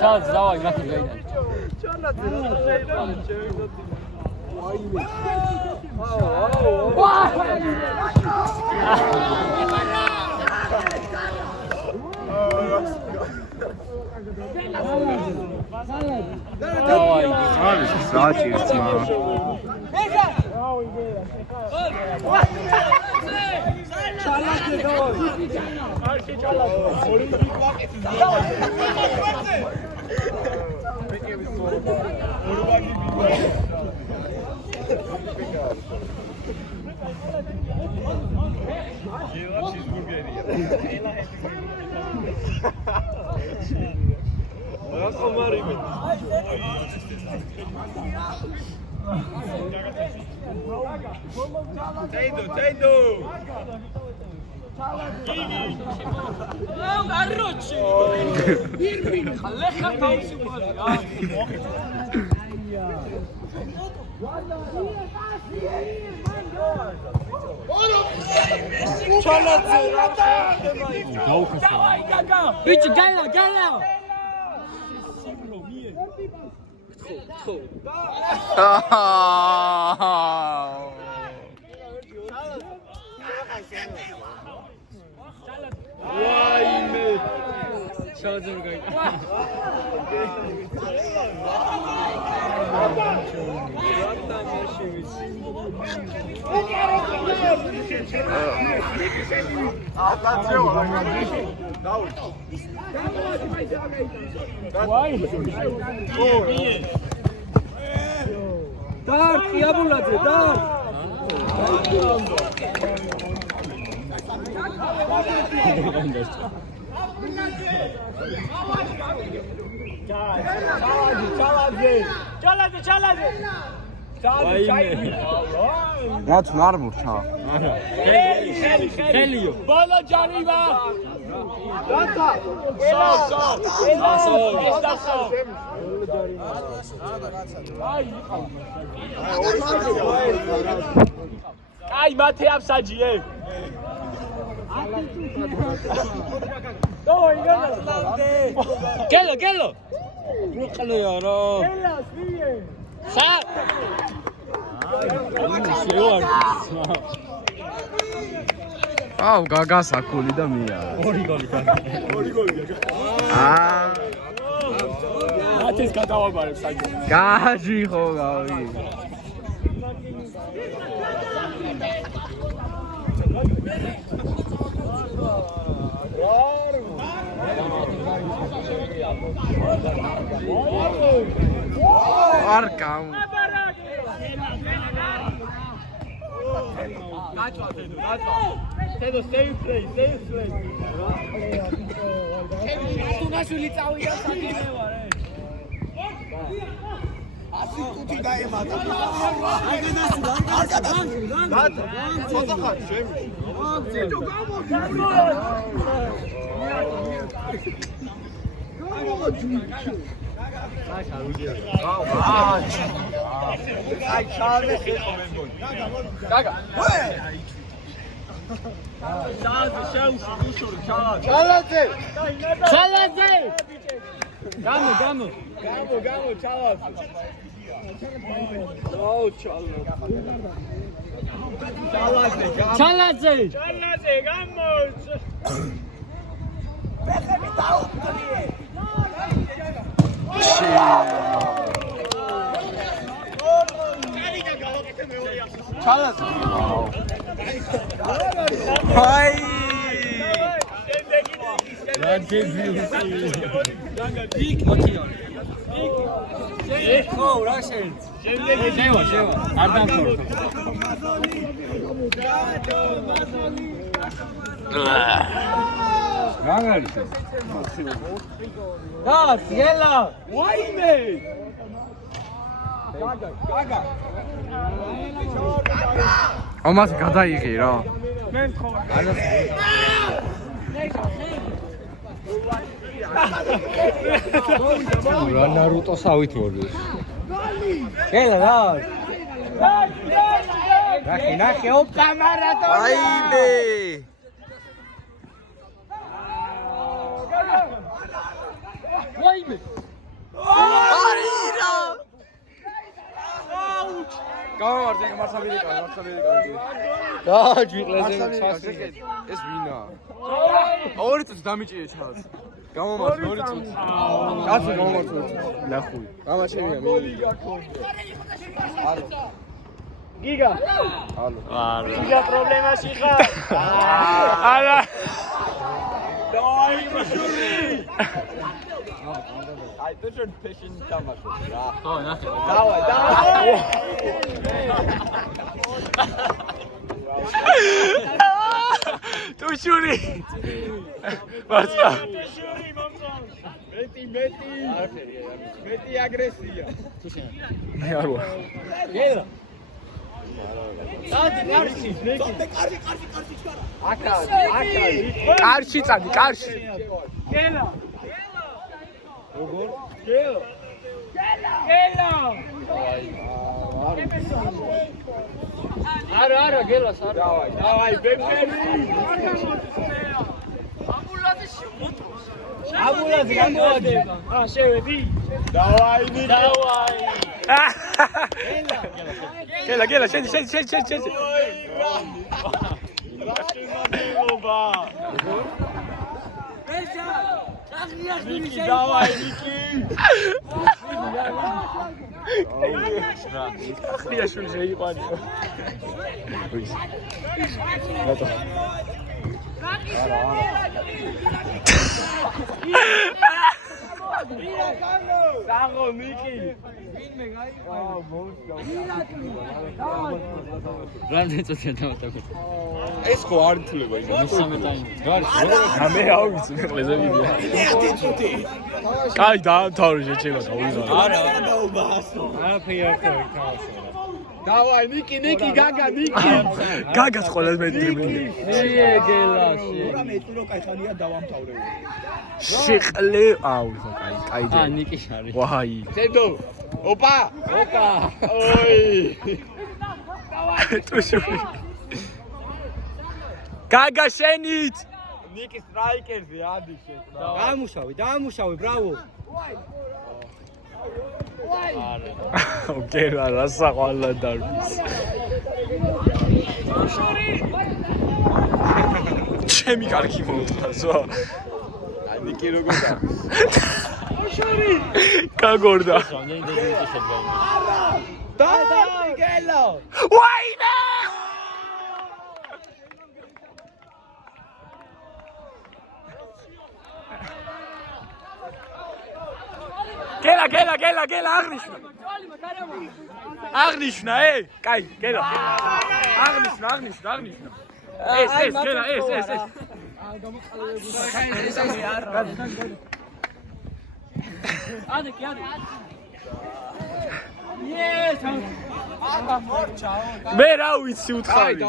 Charles, давай, на тебя иди. Давай, לא, גרוץ' חלך אתה עושה ביץ' גאלה, גאלה Dar, იაბულაძე, dar. რაც არ მურჩა. ხელიო. ბალა ჯარიმა. დათა. აი მათე აფსაჯიე. დავაი გელო გელო მოყლე არა გელა სვიე სა აუ გაგას აკული და მია ორი გოლი მათეს გადავაბარებ საჯი გაჟი ხო გავი არკამ დედო save play თუ ნაშული წავიდა საკინე ვარ ასი თუთი დაემატა არ გადაგან ცოტა ხარ შემი ძიჭო აი ჩალე გაგა ჩალაძე გამო ჩალაძე აუ ჩალაძე გამო ფეხები დაუკვლიე ჩალაძე აი ხო რა შეიძლება არ დამთავრდა რა არის და გელა ვაიმე გაგა ამას გადაიღე რა მე ხო რა ნარუტოს ავით მოდი. გელა რა. ნახე ოპ კამერატო. აიდე. ვაიმე. არირა. გამარჯვე, მარცხნივ დააჯვიყლეზე ეს ვინა? 2 წუთი დამიჭირე ჩავს. გამომართვა 2 წუთი. კაცი გამომართვა. ნახული. ამა ჩემია მე. გიგა. არა. გიგა პრობლემაში ხარ? არა. დაი მაშური. აი თუ შენ ფეშინ თამაშობ რა. ხო, ნახე. დავაი. ტუშური. მარცხა. შური მომწონ. მეტი აგრესია. მე არ ვარ. გელა. დადი კარში. აკა. კარში წადი, კარში. გელა. როგორ? გელა. გელა. არა, გელას არა. დავაი, ბებერი. აბულაზი გამოადება. შევედი. დავაი, ნიკი. დავაი. გელა, შედი. რა შემადილობა. ნიკი დავაი, ნიკი. ხია შული შეიყვანე. საღო, ნიკი. რამდენი წუთია დამატებული? ეს ხო არ ითვლება იმას. მესამე ტაიმი. მე ავიცი მე ყლეზე ვიდეო. 1 წუთი. კაი დაამთავრე შეჩება დაუიზარ. არაფერი არ ქავსო. დავაი, ნიკი, გაგა, ნიკი. გაგას ყველაზე მეტი დრიბლინგი. გელაში. შეყლე, აუ, კაი. ნიკი არის. ვაი. ზედო. ოპა. ოპა. ოი. ტუშური. გაგა შენით. ნიკი სტრაიკერზე ადი შენ. დაამუშავე, ბრავო. ოკეი, რა საყვალა დარბის. ჩემი კარგი მოუწყასო. ნიკი როგორ და? კაგორდა. დავაი, გელა. ვაიმე! გელა, აღნიშნა, კაი, გელა. აღნიშნა. ეს, გელა, ეს. ადი. იეს. მე რა ვიცი უთხარი.